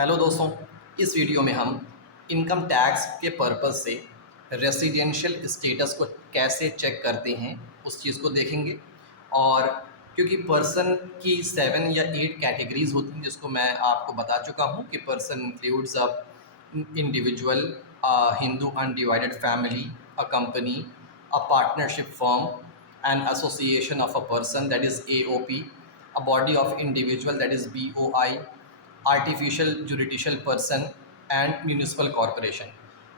Hello दोस्तों, इस video में हम इनकम टैक्स के पर्पज़ से रेसिडेंशियल स्टेटस को कैसे चेक करते हैं उस चीज़ को देखेंगे। और क्योंकि पर्सन की 7 या 8 कैटेगरीज होती हैं जिसको मैं आपको बता चुका हूँ कि person includes a individual, Hindu undivided family, a company, a partnership firm, an association of a person that is AOP, a body of individual that is BOI, artificial judicial person and municipal corporation.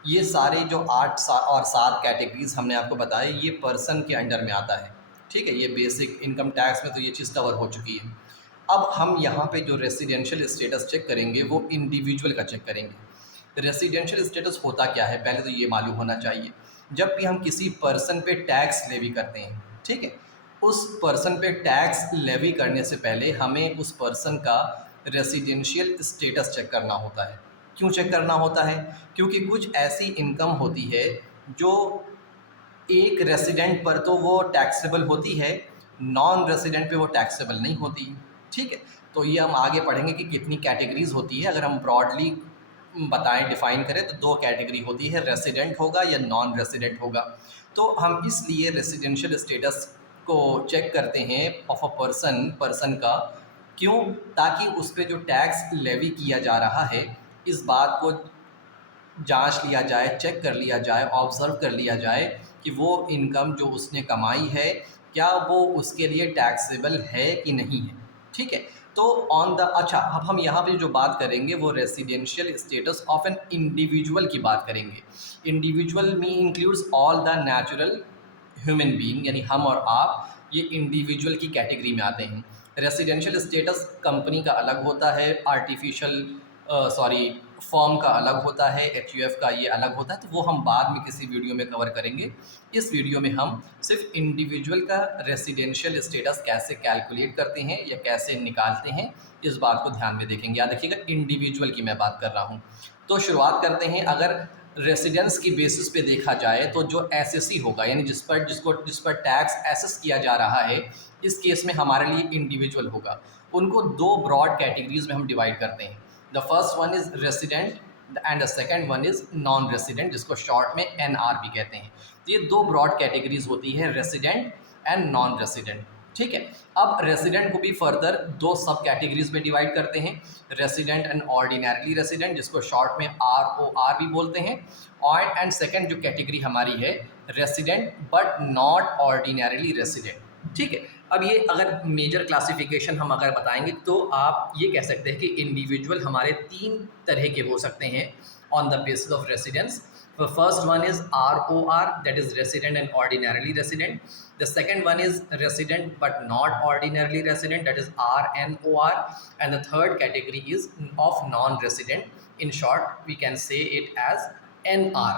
ये सारे जो 8 और 7 categories हमने आपको बताए ये person के under में आता है। ठीक है, ये बेसिक इनकम टैक्स में तो ये चीज़ कवर हो चुकी है। अब हम यहाँ पे जो रेसिडेंशियल स्टेटस चेक करेंगे वो इंडिविजुअल का चेक करेंगे। रेसिडेंशियल स्टेटस होता क्या है पहले तो ये मालूम होना चाहिए। जब भी हम किसी पर्सन पे टैक्स लेवी करते हैं, ठीक है, उस पर्सन पे टैक्स लेवी करने से पहले हमें उस पर्सन का रेसिडेंशियल स्टेटस चेक करना होता है। क्यों चेक करना होता है? क्योंकि कुछ ऐसी इनकम होती है जो एक रेसिडेंट पर तो वो टैक्सेबल होती है, नॉन रेसिडेंट पे वो टैक्सेबल नहीं होती। ठीक है, तो ये हम आगे पढ़ेंगे कि कितनी कैटेगरीज होती है। अगर हम ब्रॉडली बताएं, डिफ़ाइन करें तो 2 कैटेगरी होती है, रेसिडेंट होगा या नॉन रेसिडेंट होगा। तो हम इसलिए रेसिडेंशियल स्टेटस को चेक करते हैं ऑफ अ पर्सन का। क्यों? ताकि उस पे जो टैक्स लेवी किया जा रहा है इस बात को जांच लिया जाए, चेक कर लिया जाए, ऑब्ज़र्व कर लिया जाए कि वो इनकम जो उसने कमाई है क्या वो उसके लिए टैक्सेबल है कि नहीं है। ठीक है, तो अच्छा, अब हम यहाँ पे जो बात करेंगे वो residential status of an individual की बात करेंगे। इंडिविजुअल में includes all the natural human being, यानी हम और आप, ये इंडिविजुअल की कैटेगरी में आते हैं। रेसिडेंशियल स्टेटस कंपनी का अलग होता है, आर्टिफिशियल फॉर्म का अलग होता है, HUF का ये अलग होता है, तो वो हम बाद में किसी वीडियो में कवर करेंगे। इस वीडियो में हम सिर्फ इंडिविजुअल का रेसिडेंशियल स्टेटस कैसे कैलकुलेट करते हैं या कैसे निकालते हैं इस बात को ध्यान में देखेंगे। याद रखिएगा, इंडिविजुअल की मैं बात कर रहा हूँ। तो शुरुआत करते हैं। अगर रेसिडेंस की बेसिस पे देखा जाए तो जो SSC होगा, यानी जिस पर टैक्स एसेस किया जा रहा है, इस केस में हमारे लिए इंडिविजुअल होगा। उनको 2 ब्रॉड कैटेगरीज में हम डिवाइड करते हैं। The first one is resident and the second one is non resident, जिसको शॉर्ट में NR भी कहते हैं। तो ये 2 ब्रॉड कैटेगरीज होती है, रेसिडेंट एंड नॉन रेसिडेंट। ठीक है, अब रेसिडेंट को भी फर्दर 2 सब कैटेगरीज में डिवाइड करते हैं, रेसिडेंट एंड ऑर्डिनरली रेसिडेंट, जिसको शॉर्ट में ROR भी बोलते हैं। और एंड सेकेंड जो कैटेगरी हमारी है, resident but not ordinarily resident. ठीक है, अब ये अगर मेजर क्लासिफिकेशन हम अगर बताएंगे तो आप ये कह सकते हैं कि इंडिविजुअल हमारे 3 तरह के हो सकते हैं on the basis of residence. The first one is ROR, that is resident and ordinarily resident. The second one is resident but not ordinarily resident, that is RNOR. And the third category is of non-resident. In short, we can say it as NR.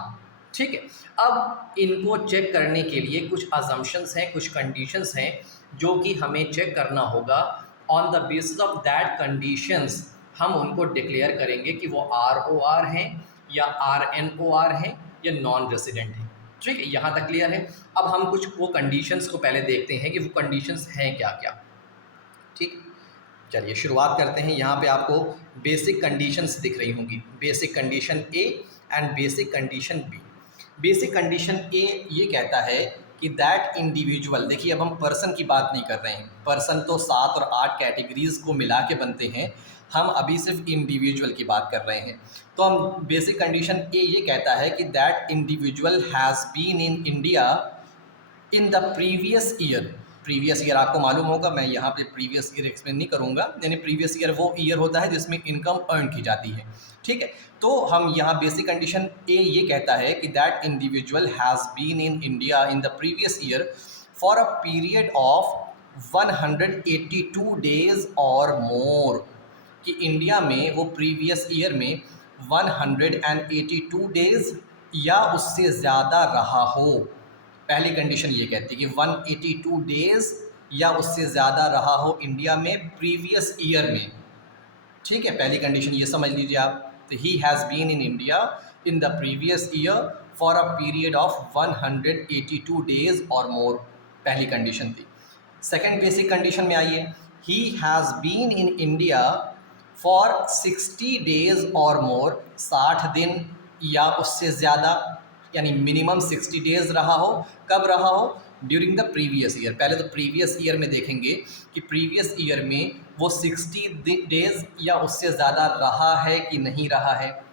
ठीक है, अब इनको check करने के लिए कुछ assumptions हैं, कुछ conditions हैं जो कि हमें चेक करना होगा। On the basis of that conditions हम उनको डिक्लेयर करेंगे कि वो ROR हैं या RNOR हैं या नॉन रेसिडेंट हैं। ठीक है, यहाँ तक क्लियर है। अब हम कुछ वो कंडीशंस को पहले देखते हैं कि वो कंडीशंस हैं क्या क्या। ठीक, चलिए शुरुआत करते हैं। यहाँ पे आपको बेसिक कंडीशंस दिख रही होंगी, basic condition A and basic condition B। Basic condition A ये कहता है कि दैट इंडिविजुअल, देखिए अब हम पर्सन की बात नहीं कर रहे हैं, पर्सन तो 7 और 8 कैटेगरीज को मिला के बनते हैं, हम अभी सिर्फ इंडिविजुअल की बात कर रहे हैं। तो हम बेसिक कंडीशन A ये कहता है कि that individual has been in India in the previous year. Previous year आपको मालूम होगा, मैं यहाँ पे प्रीवियस ईयर एक्सप्लेन नहीं करूँगा, यानी प्रीवियस ईयर वो ईयर होता है जिसमें इनकम अर्न की जाती है। ठीक है, तो हम यहाँ बेसिक कंडीशन A ये कहता है कि that individual has been in India in the previous year for a period of 182 days or more, कि इंडिया में वो प्रीवियस ईयर में 182 डेज या उससे ज़्यादा रहा हो। पहली कंडीशन ये कहती है कि 182 डेज या उससे ज़्यादा रहा हो इंडिया में प्रीवियस ईयर में। ठीक है, पहली कंडीशन ये समझ लीजिए आप। तो he has been in India in the previous year for a period of 182 days or more, पहली कंडीशन थी। सेकेंड बेसिक कंडीशन में आइए, he has been in India for 60 days or more, 60 दिन या उससे ज़्यादा, यानी मिनिमम 60 डेज रहा हो। कब रहा हो? During the previous year. पहले तो प्रीवियस ईयर में देखेंगे कि प्रीवियस ईयर में वो 60 डेज या उससे ज़्यादा रहा है कि नहीं रहा है।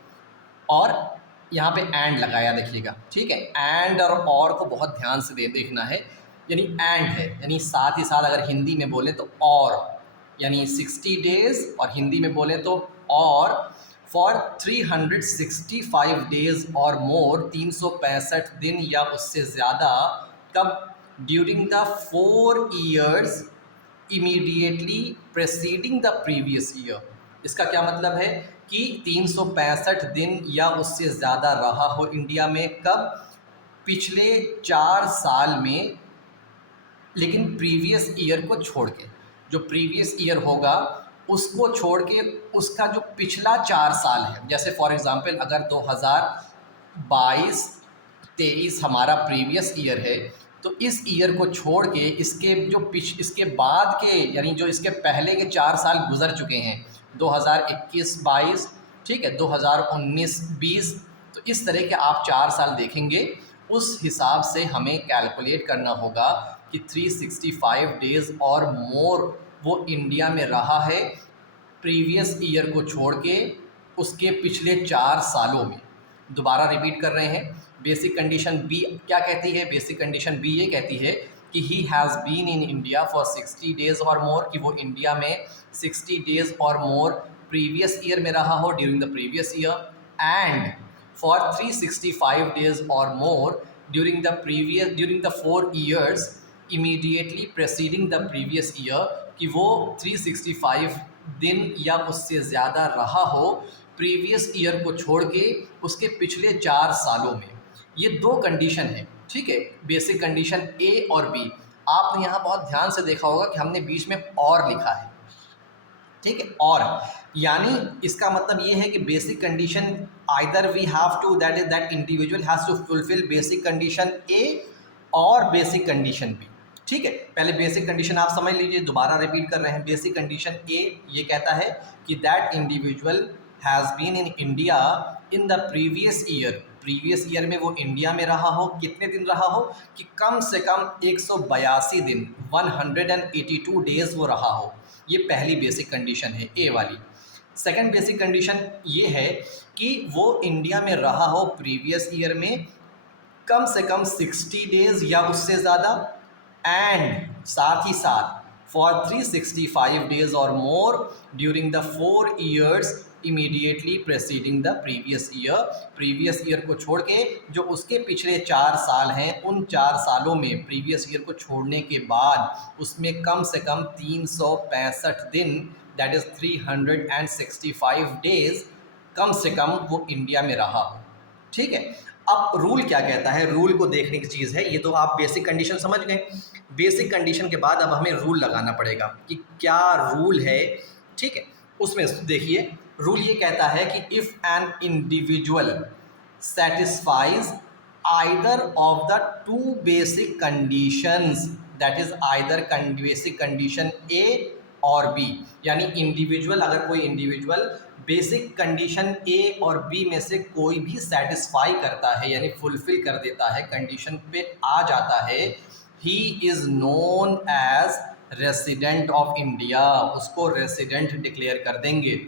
और यहाँ पे एंड लगाया देखिएगा, ठीक है। एंड और को बहुत ध्यान से देखना है, यानी एंड है, यानी साथ ही साथ अगर हिंदी में बोले तो और, यानी 60 डेज और हिंदी में बोले तो और, फॉर 365 डेज और मोर, 365 दिन या उससे ज़्यादा। कब? During the 4 years immediately preceding the previous year. इसका क्या मतलब है कि 365 दिन या उससे ज़्यादा रहा हो इंडिया में। कब? पिछले 4 साल में, लेकिन प्रीवियस ईयर को छोड़ के। जो प्रीवियस ईयर होगा उसको छोड़ के उसका जो पिछला 4 साल है, जैसे फॉर एग्ज़ाम्पल अगर 2022-23 हमारा प्रीवियस ईयर है, तो इस ईयर को छोड़ के इसके जो इसके बाद के, यानी जो इसके पहले के 4 साल गुजर चुके हैं, 2021-22, ठीक है, 2019-20, तो इस तरह के आप 4 साल देखेंगे। उस हिसाब से हमें कैलकुलेट करना होगा कि 365 डेज़ और मोर वो इंडिया में रहा है प्रीवियस ईयर को छोड़ के उसके पिछले 4 सालों में। दोबारा रिपीट कर रहे हैं। बेसिक कंडीशन बी क्या कहती है? बेसिक कंडीशन बी ये कहती है कि he has been in India for 60 days और मोर, कि वो इंडिया में 60 डेज़ और मोर प्रीवियस ईयर में रहा हो, during the previous year. And for 365 days और more during the 4 years immediately preceding the previous year, कि वो 365 दिन या उससे ज़्यादा रहा हो प्रीवियस ईयर को छोड़ के उसके पिछले 4 सालों में। ये 2 कंडीशन है, ठीक है, बेसिक कंडीशन ए और बी। आपने यहाँ बहुत ध्यान से देखा होगा कि हमने बीच में और लिखा है, ठीक है, और यानी इसका मतलब ये है कि basic condition either we have to that individual has to fulfil basic condition A और बेसिक कंडीशन बी, ठीक है। पहले बेसिक कंडीशन आप समझ लीजिए, दोबारा रिपीट कर रहे हैं। बेसिक कंडीशन ए ये कहता है कि that individual has been in India in the previous year, previous year में वो इंडिया में रहा हो। कितने दिन रहा हो? कि कम से कम 182 दिन, 182 डेज़ वो रहा हो। ये पहली बेसिक कंडीशन है, ए वाली। सेकंड बेसिक कंडीशन ये है कि वो इंडिया में रहा हो प्रीवियस ईयर में कम से कम 60 डेज़ या उससे ज़्यादा, एंड साथ ही साथ फॉर 365 डेज़ और more during the 4 years immediately preceding the previous year. Previous year को छोड़ के जो उसके पिछले 4 साल हैं, उन 4 सालों में प्रीवियस ईयर को छोड़ने के बाद उसमें कम से कम 365 दिन, दैट इज़ 365 डेज़, कम से कम वो इंडिया में रहा हो, ठीक है। अब रूल क्या कहता है? रूल को देखने की चीज़ है। ये तो आप बेसिक कंडीशन समझ गए। बेसिक कंडीशन के बाद अब हमें रूल लगाना पड़ेगा कि क्या रूल है, ठीक है। उसमें देखिए, रूल ये कहता है कि if an individual satisfies either of the 2 basic conditions, that is either basic condition A और बी, यानी इंडिविजुअल, अगर कोई इंडिविजुअल बेसिक कंडीशन ए और बी में से कोई भी सेटिस्फाई करता है, यानी फुलफिल कर देता है, कंडीशन पे आ जाता है, he is known as resident of India, उसको रेसिडेंट डिक्लेयर कर देंगे।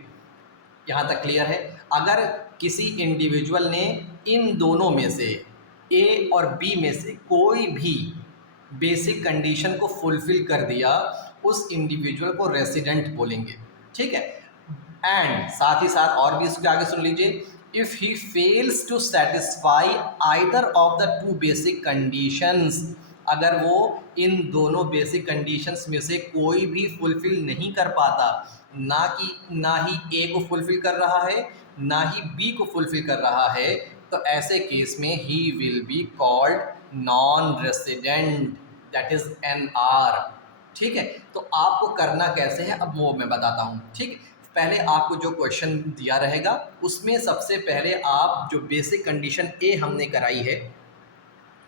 यहाँ तक क्लियर है? अगर किसी इंडिविजुअल ने इन दोनों में से, ए और बी में से कोई भी बेसिक कंडीशन को फुलफिल कर दिया, उस इंडिविजुअल को रेसिडेंट बोलेंगे, ठीक है। एंड साथ ही साथ और भी इसके आगे सुन लीजिए, if he fails to satisfy either of the 2 basic conditions, अगर वो इन दोनों बेसिक कंडीशंस में से कोई भी फुलफिल नहीं कर पाता, ना ही ए को फुलफिल कर रहा है, ना ही बी को फुलफिल कर रहा है, तो ऐसे केस में he will be called non resident, that is NR, ठीक है। तो आपको करना कैसे है अब वो मैं बताता हूँ, ठीक। पहले आपको जो क्वेश्चन दिया रहेगा उसमें सबसे पहले आप जो बेसिक कंडीशन ए हमने कराई है,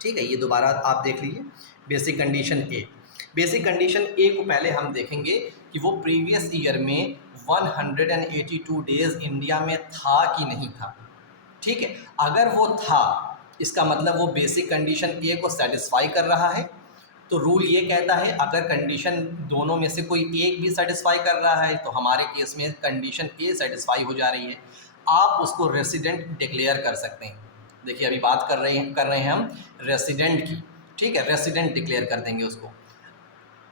ठीक है, ये दोबारा आप देख लीजिए। बेसिक कंडीशन ए, बेसिक कंडीशन ए को पहले हम देखेंगे कि वो प्रीवियस ईयर में 182 डेज इंडिया में था कि नहीं था। ठीक है, अगर वो था इसका मतलब वो बेसिक कंडीशन ए को सेटिस्फाई कर रहा है। तो रूल ये कहता है अगर कंडीशन दोनों में से कोई एक भी सेटिस्फाई कर रहा है तो हमारे केस में कंडीशन ए सेटिस्फाई हो जा रही है, आप उसको रेसिडेंट डिक्लेयर कर सकते हैं। देखिए अभी बात कर रहे हैं हम रेसिडेंट की। ठीक है, रेसिडेंट डिक्लेयर कर देंगे उसको।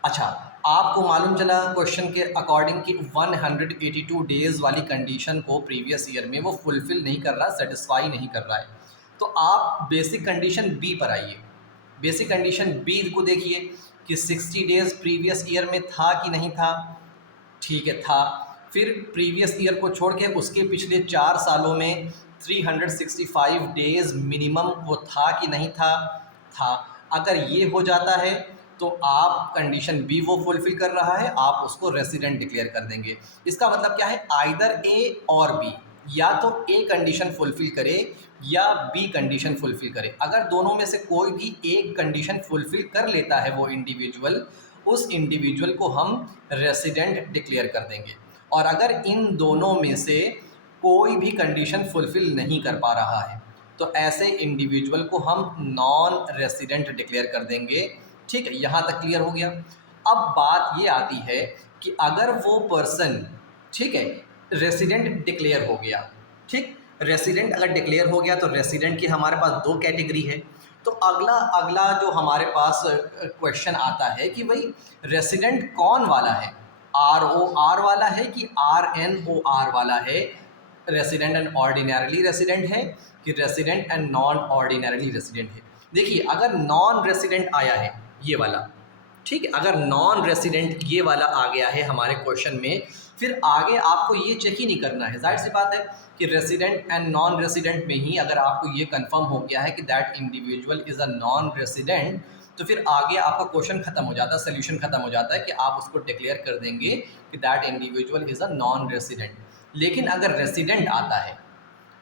अच्छा, आपको मालूम चला क्वेश्चन के अकॉर्डिंग कि 182 डेज़ वाली कंडीशन को प्रीवियस ईयर में वो फुलफ़िल नहीं कर रहा, सेटिस्फाई नहीं कर रहा है। तो आप बेसिक कंडीशन बी पर आइए। बेसिक कंडीशन बी को देखिए कि 60 डेज़ प्रीवियस ईयर में था कि नहीं था। ठीक है, था। फिर प्रीवियस ईयर को छोड़ के उसके पिछले 4 सालों में 365 डेज़ मिनिमम वो था कि नहीं था। था। अगर ये हो जाता है तो आप कंडीशन बी वो फुलफ़िल कर रहा है, आप उसको रेसिडेंट डिक्लेयर कर देंगे। इसका मतलब क्या है, आइदर ए और बी, या तो ए कंडीशन फुलफ़िल करे या बी कंडीशन फुलफ़िल करे। अगर दोनों में से कोई भी एक कंडीशन फुलफ़िल कर लेता है वो इंडिविजुअल, उस इंडिविजुअल को हम रेसिडेंट डिक्लेयर कर देंगे। और अगर इन दोनों में से कोई भी कंडीशन फुलफ़िल नहीं कर पा रहा है तो ऐसे इंडिविजुअल को हम नॉन रेसिडेंट डिक्लेयर कर देंगे। ठीक है, यहाँ तक क्लियर हो गया। अब बात ये आती है कि अगर वो पर्सन, ठीक है, रेसिडेंट डिक्लेयर हो गया। ठीक, रेसिडेंट अगर डिक्लेयर हो गया तो रेसिडेंट की हमारे पास 2 कैटेगरी है। तो अगला जो हमारे पास क्वेश्चन आता है कि भाई रेसिडेंट कौन वाला है, ROR वाला है कि RNOR वाला है, रेसिडेंट एंड ऑर्डिनरली रेसिडेंट है कि resident and non ordinarily resident है। देखिए अगर नॉन रेसिडेंट आया है ये वाला, ठीक है, अगर नॉन रेसिडेंट ये वाला आ गया है हमारे क्वेश्चन में, फिर आगे आपको ये चेक ही नहीं करना है। जाहिर सी बात है कि रेसिडेंट एंड नॉन रेसिडेंट में ही अगर आपको ये कंफर्म हो गया है कि that individual is a non resident, तो फिर आगे आपका क्वेश्चन खत्म हो जाता है, सोल्यूशन खत्म हो जाता है कि आप उसको डिक्लेयर कर देंगे कि that individual is a non resident. लेकिन अगर रेसिडेंट आता है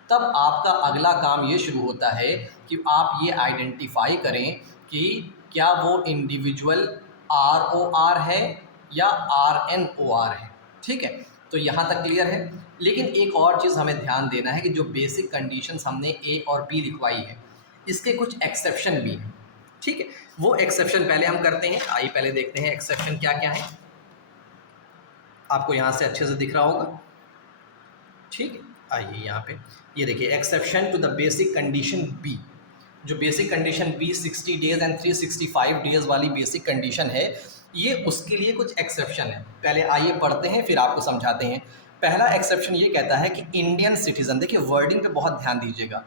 तब आपका अगला काम ये शुरू होता है कि आप ये आइडेंटिफाई करें कि क्या वो इंडिविजुअल ROR है या RNOR है। ठीक है, तो यहाँ तक क्लियर है। लेकिन एक और चीज़ हमें ध्यान देना है कि जो बेसिक कंडीशंस हमने ए और बी लिखवाई है इसके कुछ एक्सेप्शन भी हैं। ठीक है, वो एक्सेप्शन पहले हम करते हैं। आइए पहले देखते हैं एक्सेप्शन क्या क्या है। आपको यहाँ से अच्छे से दिख रहा होगा। ठीक है, आइए यहाँ पे ये देखिए exception to the basic condition B. जो basic condition B 60 days and 365 days वाली बेसिक कंडीशन है, ये उसके लिए कुछ एक्सेप्शन है। पहले आइए पढ़ते हैं फिर आपको समझाते हैं। पहला एक्सेप्शन ये कहता है कि इंडियन सिटीज़न, देखिए वर्डिंग पे बहुत ध्यान दीजिएगा,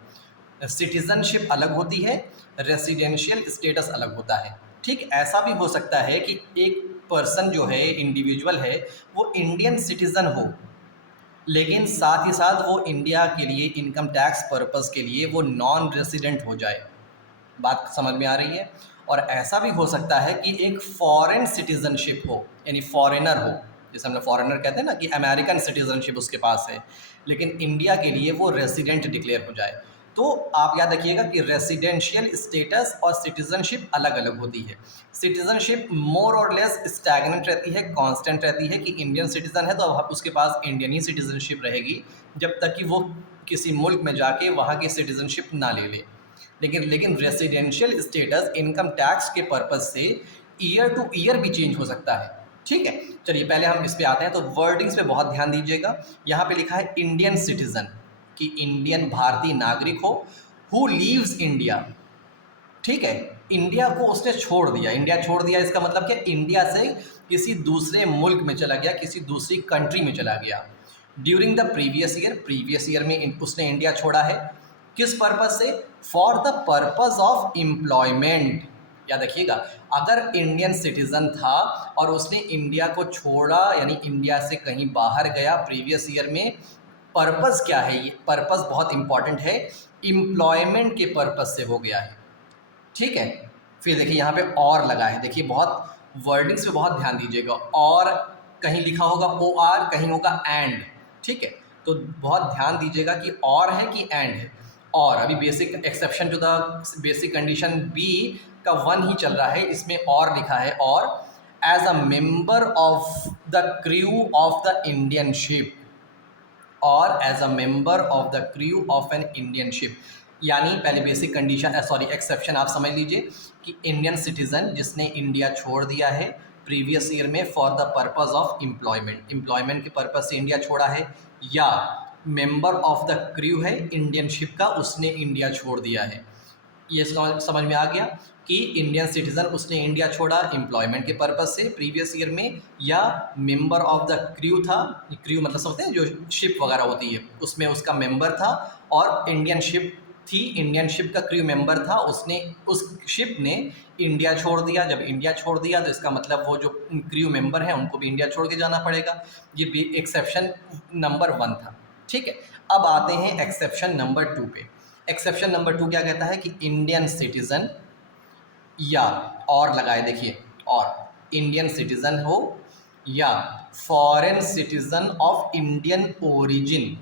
सिटीज़नशिप अलग होती है, रेसिडेंशियल स्टेटस अलग होता है। ठीक, ऐसा भी हो सकता है कि एक पर्सन जो है, इंडिविजुअल है, वो इंडियन सिटीज़न हो लेकिन साथ ही साथ वो इंडिया के लिए इनकम टैक्स पर्पस के लिए वो नॉन रेसिडेंट हो जाए। बात समझ में आ रही है। और ऐसा भी हो सकता है कि एक फॉरेन सिटीज़नशिप हो, यानी फॉरेनर हो, जैसे हम लोग फॉरेनर कहते हैं ना कि अमेरिकन सिटीज़नशिप उसके पास है लेकिन इंडिया के लिए वो रेसिडेंट डिक्लेयर हो जाए। तो आप याद रखिएगा कि रेसिडेंशियल स्टेटस और सिटीज़नशिप अलग अलग होती है। सिटीज़नशिप मोर और लेस स्टैगनेंट रहती है, कांस्टेंट रहती है कि इंडियन सिटीज़न है तो अब उसके पास इंडियन ही सिटीज़नशिप रहेगी जब तक कि वो किसी मुल्क में जाके वहाँ की सिटीज़नशिप ना ले ले। लेकिन रेसिडेंशियल स्टेटस इनकम टैक्स के पर्पज़ से ईयर टू ईयर भी चेंज हो सकता है। ठीक है, चलिए पहले हम इस पे आते हैं। तो वर्डिंग्स पे बहुत ध्यान दीजिएगा। यहाँ पे लिखा है इंडियन सिटीज़न, कि इंडियन भारतीय नागरिक हो, हु लीव्स इंडिया। ठीक है, इंडिया को उसने छोड़ दिया। इंडिया छोड़ दिया इसका मतलब क्या, इंडिया से किसी दूसरे मुल्क में चला गया, किसी दूसरी कंट्री में चला गया। ड्यूरिंग द प्रीवियस ईयर में उसने इंडिया छोड़ा है। किस पर्पज़ से, for the purpose of employment. याद रखिएगा, अगर इंडियन सिटीज़न था और उसने इंडिया को छोड़ा यानी इंडिया से कहीं बाहर गया प्रीवियस ईयर में, पर्पज़ क्या है, ये पर्पज़ बहुत इंपॉर्टेंट है, एम्प्लॉयमेंट के पर्पज़ से हो गया है। ठीक है, फिर देखिए यहाँ पे और लगा है, देखिए बहुत वर्डिंग्स पे बहुत ध्यान दीजिएगा। और कहीं लिखा होगा OR, कहीं होगा एंड। ठीक है, तो बहुत ध्यान दीजिएगा कि और है कि एंड है। और अभी basic exception to the basic condition B का 1 ही चल रहा है, इसमें और लिखा है। और as a member of the crew of the Indian ship और as a member of the crew of an Indian ship. यानी पहले बेसिक कंडीशन सॉरी एक्सेप्शन आप समझ लीजिए कि इंडियन सिटीजन जिसने इंडिया छोड़ दिया है प्रीवियस ईयर में for the purpose of employment के पर्पस से इंडिया छोड़ा है, या मेंबर ऑफ द क्रू है इंडियन शिप का, उसने इंडिया छोड़ दिया है। ये समझ में आ गया कि इंडियन सिटीजन उसने इंडिया छोड़ा एम्प्लॉयमेंट के पर्पस से प्रीवियस ईयर में, या मेंबर ऑफ द क्रू था, क्रू मतलब समझते हैं जो शिप वगैरह होती है उसमें उसका मेंबर था, और इंडियन शिप थी, इंडियन शिप का क्रू मेंबर था, उसने उस शिप ने इंडिया छोड़ दिया। जब इंडिया छोड़ दिया तो इसका मतलब वो जो क्रू मेंबर हैं उनको भी इंडिया छोड़ के जाना पड़ेगा। ये भी एक्सेप्शन नंबर 1 था। ठीक है, अब आते हैं एक्सेप्शन नंबर 2 पे। एक्सेप्शन नंबर 2 क्या कहता है कि इंडियन सिटीजन या और लगाए, देखिए, और इंडियन सिटीजन हो या foreign citizen of Indian origin.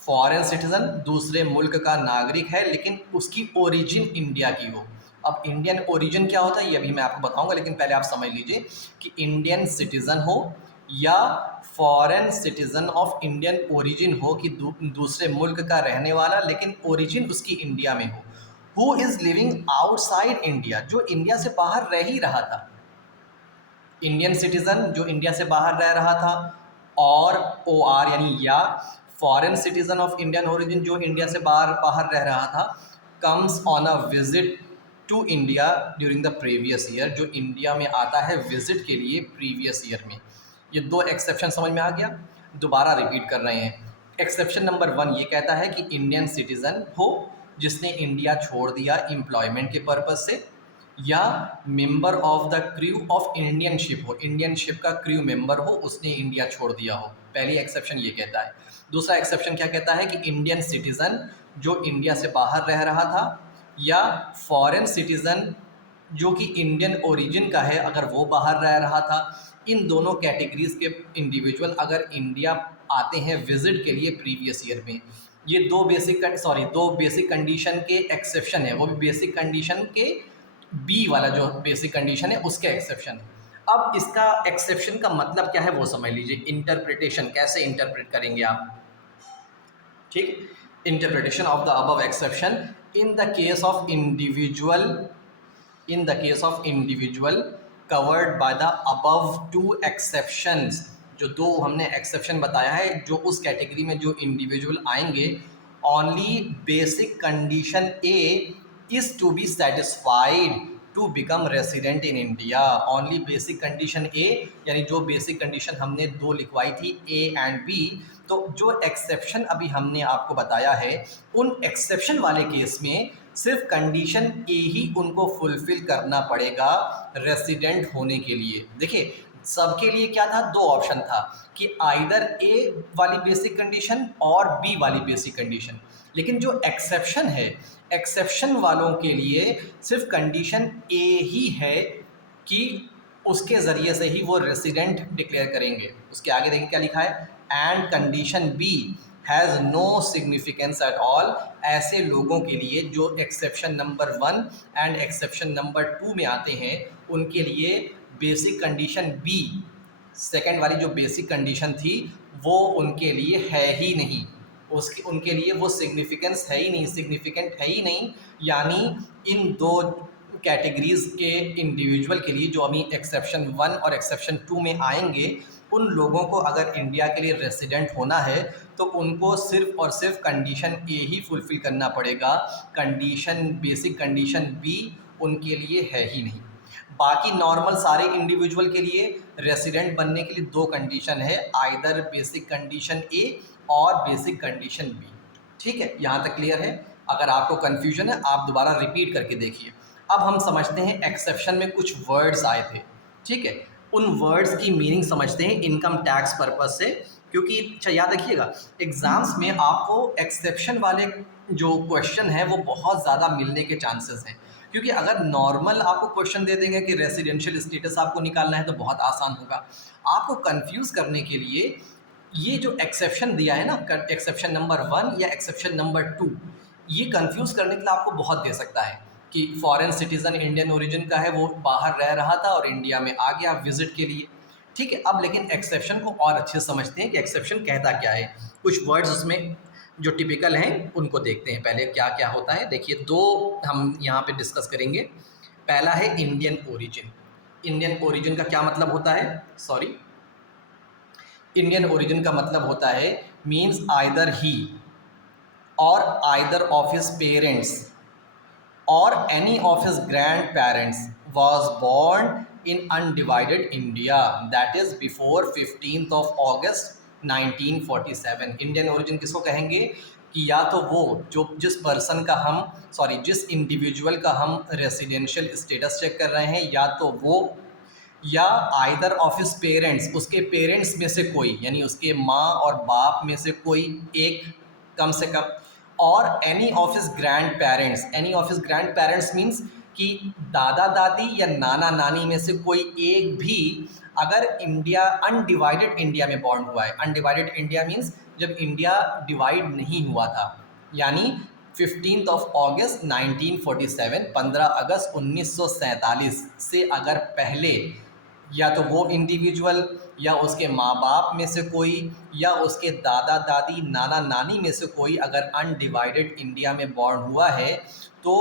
Foreign citizen दूसरे मुल्क का नागरिक है लेकिन उसकी ओरिजिन इंडिया की हो। अब इंडियन ओरिजिन क्या होता है ये भी मैं आपको बताऊंगा, लेकिन पहले आप समझ लीजिए कि इंडियन सिटीजन हो या foreign citizen of Indian origin हो कि दूसरे मुल्क का रहने वाला लेकिन ओरिजिन उसकी इंडिया में हो। Who is living outside India, जो इंडिया से बाहर रह ही रहा था। इंडियन सिटीजन जो इंडिया से बाहर रह रहा था, और ओ आर यानी या foreign citizen of Indian origin जो इंडिया से बाहर रह रहा था, comes on a visit to India during the previous year, जो इंडिया में आता है विजिट के लिए प्रीवियस ईयर में। ये 2 एक्सेप्शन समझ में आ गया, दोबारा रिपीट कर रहे हैं। एक्सेप्शन नंबर 1 ये कहता है कि इंडियन सिटीजन हो जिसने इंडिया छोड़ दिया एम्प्लॉयमेंट के पर्पज़ से, या member of the crew of Indian ship हो, इंडियन शिप का क्रू मेंबर हो, उसने इंडिया छोड़ दिया हो। पहली एक्सेप्शन ये कहता है। दूसरा एक्सेप्शन क्या कहता है कि इंडियन सिटीजन जो इंडिया से बाहर रह रहा था, या फॉरेन सिटीजन जो कि इंडियन ओरिजिन का है अगर वो बाहर रह रहा था। इन दोनों कैटेगरीज के इंडिविजुअल अगर इंडिया आते हैं विजिट के लिए प्रीवियस ईयर में, ये दो बेसिक कंडीशन के एक्सेप्शन है, वो भी बेसिक कंडीशन के बी वाला जो बेसिक कंडीशन है उसके एक्सेप्शन है। अब इसका एक्सेप्शन का मतलब क्या है वो समझ लीजिए, इंटरप्रिटेशन कैसे इंटरप्रेट करेंगे आप। ठीक, interpretation of the above exception in the case of individual covered by the above 2 exceptions. जो 2 हमने एक्सेप्शन बताया है, जो उस कैटेगरी में जो इंडिविजुअल आएंगे, only basic condition A is to be satisfied to become resident in India. Only basic condition A, यानी जो बेसिक कंडीशन हमने 2 लिखवाई थी ए एंड बी, तो जो एक्सेप्शन अभी हमने आपको बताया है उन एक्सेप्शन वाले केस में सिर्फ कंडीशन ए ही उनको फुलफिल करना पड़ेगा रेसिडेंट होने के लिए। देखिए सबके लिए क्या था, 2 ऑप्शन था कि आइदर ए वाली बेसिक कंडीशन और बी वाली बेसिक कंडीशन, लेकिन जो एक्सेप्शन है, एक्सेप्शन वालों के लिए सिर्फ कंडीशन ए ही है कि उसके ज़रिए से ही वो रेसिडेंट डिक्लेयर करेंगे। उसके आगे देखिए क्या लिखा है, and condition B has no significance at all. ऐसे लोगों के लिए जो exception number 1 and exception number 2 में आते हैं उनके लिए बेसिक कंडीशन बी, सेकेंड वाली जो बेसिक कंडीशन थी वो उनके लिए है ही नहीं, उसके उनके लिए वो सिग्निफिकेंट है ही नहीं। यानी इन 2 कैटेगरीज के इंडिविजुअल के लिए जो अभी एक्सेप्शन 1 और एक्सेप्शन 2 में आएंगे, उन लोगों को अगर इंडिया के लिए रेसिडेंट होना है तो उनको सिर्फ और सिर्फ कंडीशन ए ही फुलफ़िल करना पड़ेगा, बेसिक कंडीशन बी उनके लिए है ही नहीं। बाकी नॉर्मल सारे इंडिविजुअल के लिए रेसिडेंट बनने के लिए 2 कंडीशन है, आइदर बेसिक कंडीशन ए और बेसिक कंडीशन बी। ठीक है, यहाँ तक क्लियर है। अगर आपको कन्फ्यूजन है आप दोबारा रिपीट करके देखिए। अब हम समझते हैं एक्सेप्शन में कुछ वर्ड्स आए थे। ठीक है, उन वर्ड्स की मीनिंग समझते हैं इनकम टैक्स पर्पज से, क्योंकि अच्छा याद रखिएगा एग्जाम्स में आपको एक्सेप्शन वाले जो क्वेश्चन है वो बहुत ज़्यादा मिलने के चांसेस हैं। क्योंकि अगर नॉर्मल आपको क्वेश्चन दे देंगे कि रेसिडेंशियल स्टेटस आपको निकालना है तो बहुत आसान होगा। आपको कंफ्यूज करने के लिए ये जो एक्सेप्शन दिया है ना, एक्सेप्शन नंबर 1 या एक्सेप्शन नंबर 2, ये कंफ्यूज करने के लिए आपको बहुत दे सकता है। कि फॉरेन सिटीज़न इंडियन ओरिजिन का है, वो बाहर रह रहा था और इंडिया में आ गया विजिट के लिए। ठीक है, अब लेकिन एक्सेप्शन को और अच्छे से समझते हैं कि एक्सेप्शन कहता क्या है। कुछ वर्ड्स उसमें जो टिपिकल हैं उनको देखते हैं पहले क्या क्या होता है। देखिए, दो हम यहाँ पे डिस्कस करेंगे। पहला है इंडियन ओरिजिन। इंडियन ओरिजिन का क्या मतलब होता है, सॉरी, इंडियन ओरिजिन का मतलब होता है मीन्स आइदर ही और either of his parents or any of his grandparents was born in undivided India, that is before 15th of August 1947। Indian origin किसको कहेंगे कि या तो वो जिस पर्सन का हम जिस इंडिविजुअल का हम रेसिडेंशियल स्टेटस चेक कर रहे हैं, या तो वो या आइदर ऑफ हिज पेरेंट्स, उसके पेरेंट्स में से कोई, यानी उसके माँ और बाप में से कोई एक कम से कम, और any of his grand parents. Any of his grand parents means कि दादा दादी या नाना नानी में से कोई एक भी अगर इंडिया अनडिवाइडेड इंडिया में बॉर्न हुआ है। अनडिवाइडेड इंडिया मीन्स जब इंडिया डिवाइड नहीं हुआ था, यानी 15 अगस्त 1947, 15 अगस्त 1947 से अगर पहले या तो वो इंडिविजुअल या उसके माँ बाप में से कोई या उसके दादा दादी नाना नानी में से कोई अगर अनडिवाइडेड इंडिया में बॉर्न हुआ है, तो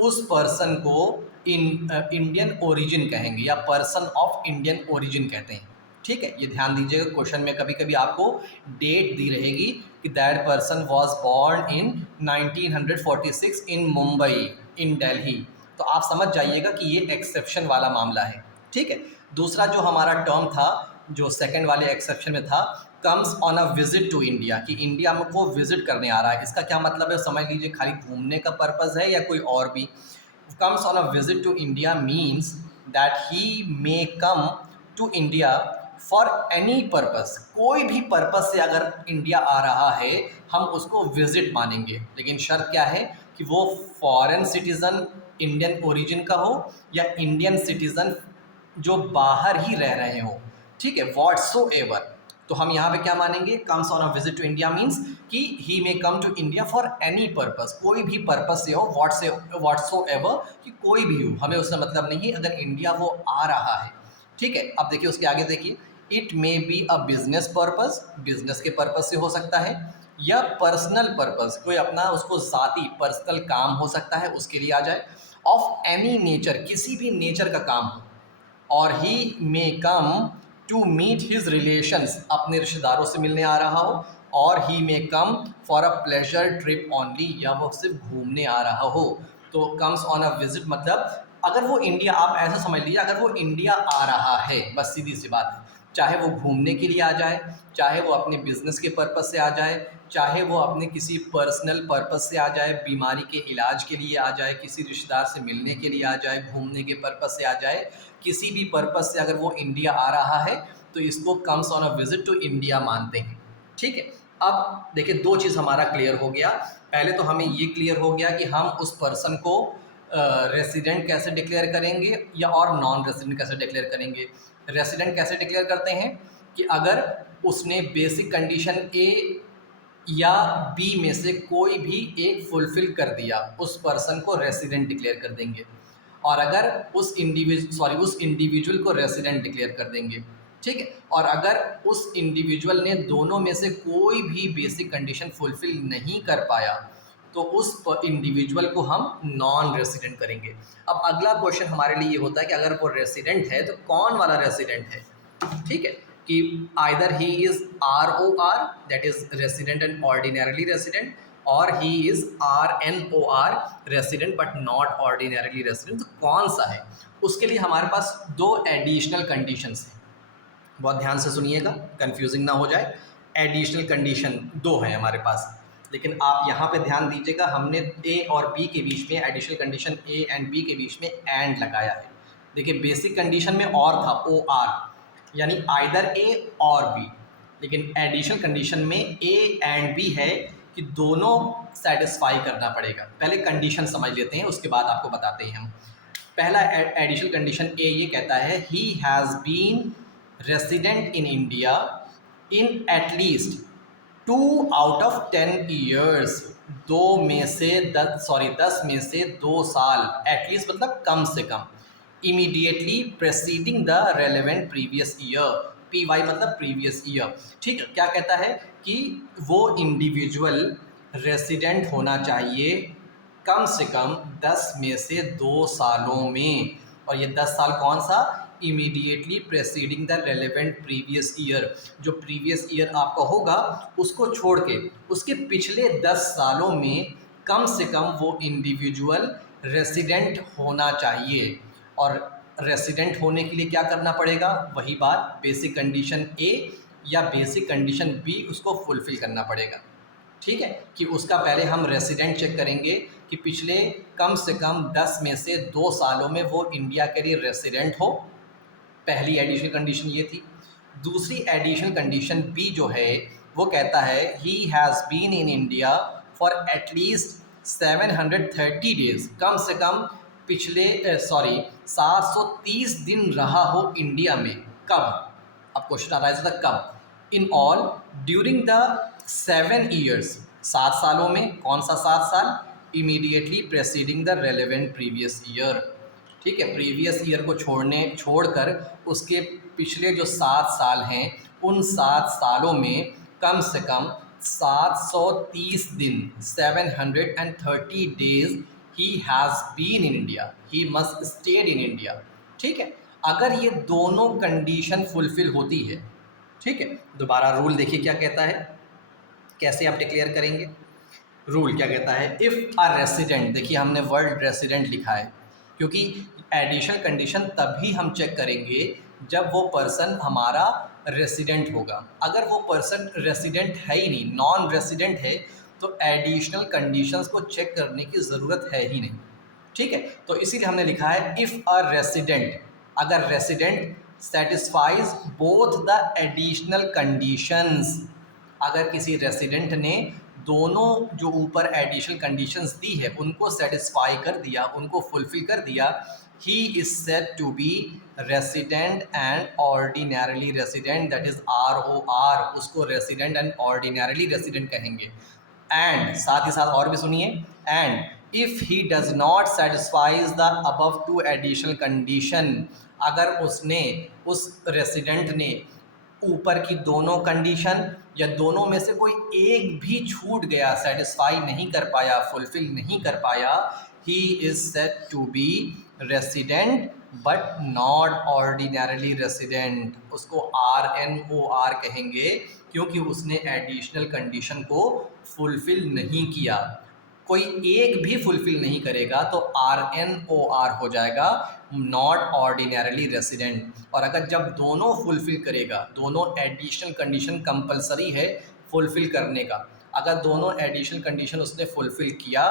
उस पर्सन को इंडियन ओरिजिन कहेंगे या पर्सन ऑफ इंडियन ओरिजिन कहते हैं। ठीक है, ये ध्यान दीजिएगा, क्वेश्चन में कभी कभी आपको डेट दी रहेगी कि that person was born in 1946 इन मुंबई, इन दिल्ली, तो आप समझ जाइएगा कि ये एक्सेप्शन वाला मामला है। ठीक है, दूसरा जो हमारा टर्म था जो सेकंड वाले एक्सेप्शन में था, comes on a visit to India, कि इंडिया में को विजिट करने आ रहा है। इसका क्या मतलब है, समझ लीजिए, खाली घूमने का पर्पज़ है या कोई और भी। Comes on a visit to India means that he may come to India for any purpose, कोई भी पर्पस से अगर इंडिया आ रहा है हम उसको विजिट मानेंगे, लेकिन शर्त क्या है कि वो फॉरेन सिटीज़न इंडियन ओरिजिन का हो या इंडियन सिटीज़न जो बाहर ही रह रहे हो। ठीक है, व्हाट्सो एवर, तो हम यहाँ पे क्या मानेंगे, comes on a visit to India means कि he may come to India for any purpose, कोई भी पर्पस से हो, व्हाट्सो एवर, कि कोई भी हो, हमें उससे मतलब नहीं अगर इंडिया वो आ रहा है। ठीक है, अब देखिए उसके आगे देखिए, it may be a business purpose, business के पर्पस से हो सकता है, या पर्सनल पर्पस, कोई अपना उसको ज़ाती पर्सनल काम हो सकता है उसके लिए आ जाए, ऑफ एनी नेचर, किसी भी नेचर का काम हो, और he may come to meet his relations, अपने रिश्तेदारों से मिलने आ रहा हो, और he may come for a pleasure trip only, या वो सिर्फ घूमने आ रहा हो। तो कम्स ऑन अ विजिट मतलब अगर वो इंडिया, आप ऐसा समझ लीजिए, अगर वो इंडिया आ रहा है, बस सीधी सी बात है, चाहे वो घूमने के लिए आ जाए, चाहे वो अपने बिजनेस के पर्पस से आ जाए, चाहे वो अपने किसी पर्सनल पर्पस से आ जाए, बीमारी के इलाज के लिए आ जाए, किसी रिश्तेदार से मिलने के लिए आ जाए, घूमने के पर्पस से आ जाए, किसी भी पर्पस से अगर वो इंडिया आ रहा है तो इसको comes on a visit to India मानते हैं। ठीक है, अब देखिए दो चीज़ हमारा क्लियर हो गया। पहले तो हमें ये क्लियर हो गया कि हम उस पर्सन को रेसिडेंट कैसे डिक्लेयर करेंगे या और नॉन रेसिडेंट कैसे डिक्लेयर करेंगे। रेसिडेंट कैसे डिक्लेयर करते हैं कि अगर उसने बेसिक कंडीशन ए या बी में से कोई भी एक फुलफिल कर दिया, उस पर्सन को रेसिडेंट डिक्लेयर कर देंगे, और अगर उस इंडिविजुअल को रेसिडेंट डिक्लेयर कर देंगे। ठीक है, और अगर उस इंडिविजुअल ने दोनों में से कोई भी बेसिक कंडीशन फुलफिल नहीं कर पाया तो उस इंडिविजुअल को हम नॉन रेसिडेंट करेंगे। अब अगला क्वेश्चन हमारे लिए ये होता है कि अगर वो रेसिडेंट है तो कौन वाला रेसिडेंट है। ठीक है, कि either he is ROR, that is resident and ordinarily resident, और he is RNOR, resident but not ordinarily resident. तो कौन सा है, उसके लिए हमारे पास दो एडिशनल कंडीशंस हैं। बहुत ध्यान से सुनिएगा, कंफ्यूजिंग ना हो जाए। एडिशनल कंडीशन दो हैं हमारे पास, लेकिन आप यहाँ पे ध्यान दीजिएगा, हमने ए और बी के बीच में, additional condition A and B के बीच में एंड लगाया है। देखिए बेसिक कंडीशन में और था OR, यानी आइदर ए और बी, लेकिन एडिशनल कंडीशन में ए एंड बी है कि दोनों सेटिस्फाई करना पड़ेगा। पहले कंडीशन समझ लेते हैं, उसके बाद आपको बताते हैं हम। पहला एडिशनल कंडीशन ए ये कहता है, he has been resident in India in at least 2 out of 10 years। 10 में से 2 साल, एटलीस्ट मतलब कम से कम, immediately preceding the relevant previous year, P Y मतलब प्रीवियस ईयर। ठीक है, क्या कहता है कि वो इंडिविजुअल रेसिडेंट होना चाहिए कम से कम 10 में से 2 सालों में, और ये 10 साल कौन सा, immediately preceding the relevant previous year, जो प्रीवियस ईयर आपका होगा उसको छोड़ के उसके पिछले 10 सालों में कम से कम वो इंडिविजुअल रेसिडेंट होना चाहिए। और रेसिडेंट होने के लिए क्या करना पड़ेगा, वही बात, बेसिक कंडीशन ए या बेसिक कंडीशन बी उसको फुलफ़िल करना पड़ेगा। ठीक है, कि उसका पहले हम रेसिडेंट चेक करेंगे कि पिछले कम से कम 10 में से 2 सालों में वो इंडिया के लिए रेसिडेंट हो, पहली एडिशनल कंडीशन ये थी। दूसरी एडिशनल कंडीशन बी जो है वो कहता है he has been in India for at least 730 days, कम से कम पिछले 730 दिन रहा हो इंडिया में। कब, अब क्वेश्चन आ रहा है कब, in all during the 7 years, 7 सालों में, कौन सा 7 साल, immediately preceding the relevant previous year. ठीक है, प्रीवियस ईयर को छोड़कर उसके पिछले जो 7 साल हैं उन 7 सालों में कम से कम 730 दिन, 730 days he has been in India, he must stayed in India. ठीक है, अगर ये दोनों कंडीशन फुलफिल होती है, ठीक है, दोबारा रूल देखिए क्या कहता है, कैसे आप डिक्लेयर करेंगे। रूल क्या कहता है, इफ़ अ रेसिडेंट, देखिए हमने वर्ड रेसिडेंट लिखा है क्योंकि एडिशनल कंडीशन तभी हम चेक करेंगे जब वो पर्सन हमारा रेसिडेंट होगा। अगर वो पर्सन रेसिडेंट है ही नहीं, नॉन रेसिडेंट है, तो एडिशनल कंडीशंस को चेक करने की ज़रूरत है ही नहीं। ठीक है, तो इसीलिए हमने लिखा है इफ़ अ रेसिडेंट, अगर resident satisfies both the additional conditions, अगर किसी रेसिडेंट ने दोनों जो ऊपर एडिशनल कंडीशंस दी है उनको सेटिस्फाई कर दिया, उनको फुलफिल कर दिया, he is said to be resident and ordinarily resident, that is ROR, उसको रेसिडेंट एंड ऑर्डिनरली रेसिडेंट कहेंगे। एंड साथ ही साथ और भी सुनिए, and if he does not satisfies the above two additional condition, अगर उसने, उस रेसिडेंट ने ऊपर की दोनों कंडीशन या दोनों में से कोई एक भी छूट गया, सेटिस्फाई नहीं कर पाया, फुलफिल नहीं कर पाया, he is said to be resident but not ordinarily resident, उसको RNOR कहेंगे क्योंकि उसने एडिशनल कंडीशन को फुलफिल नहीं किया। कोई एक भी फुलफिल नहीं करेगा तो RNOR हो जाएगा, नॉट ऑर्डिनरली रेसिडेंट। और अगर जब दोनों फुलफिल करेगा, दोनों एडिशनल कंडीशन कंपलसरी है फुलफिल करने का, अगर दोनों एडिशनल कंडीशन उसने फुलफिल किया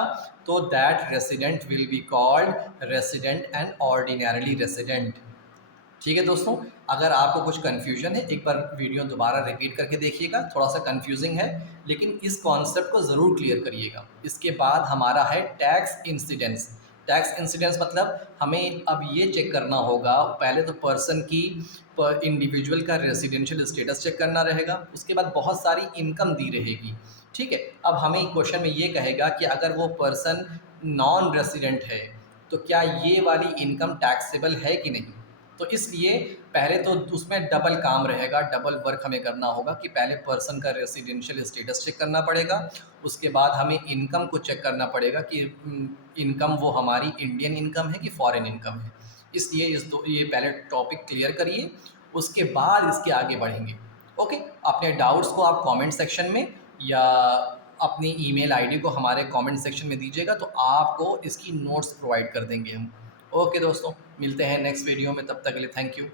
तो that resident will be called resident and ordinarily resident. ठीक है दोस्तों, अगर आपको कुछ कन्फ्यूजन है एक बार वीडियो दोबारा रिपीट करके देखिएगा, थोड़ा सा कन्फ्यूजिंग है लेकिन इस कॉन्सेप्ट को ज़रूर क्लियर करिएगा। इसके बाद हमारा है टैक्स इंसिडेंस। टैक्स इंसिडेंस मतलब हमें अब ये चेक करना होगा, पहले तो पर्सन की, इंडिविजुअल का रेसिडेंशियल स्टेटस चेक करना रहेगा, उसके बाद बहुत सारी इनकम दी रहेगी। ठीक है, अब हमें क्वेश्चन में ये कहेगा कि अगर वो पर्सन नॉन रेसिडेंट है तो क्या ये वाली इनकम टैक्सेबल है कि नहीं। तो इसलिए पहले तो उसमें डबल काम रहेगा, डबल वर्क हमें करना होगा कि पहले पर्सन का रेसिडेंशियल स्टेटस चेक करना पड़ेगा, उसके बाद हमें इनकम को चेक करना पड़ेगा कि इनकम वो हमारी इंडियन इनकम है कि फॉरेन इनकम है। इसलिए ये पहले टॉपिक क्लियर करिए, उसके बाद इसके आगे बढ़ेंगे। ओके, अपने डाउट्स को आप कमेंट सेक्शन में या अपनी ईमेल आईडी को हमारे कमेंट सेक्शन में दीजिएगा तो आपको इसकी नोट्स प्रोवाइड कर देंगे हम। ओके दोस्तों, मिलते हैं नेक्स्ट वीडियो में, तब तक के लिए थैंक यू।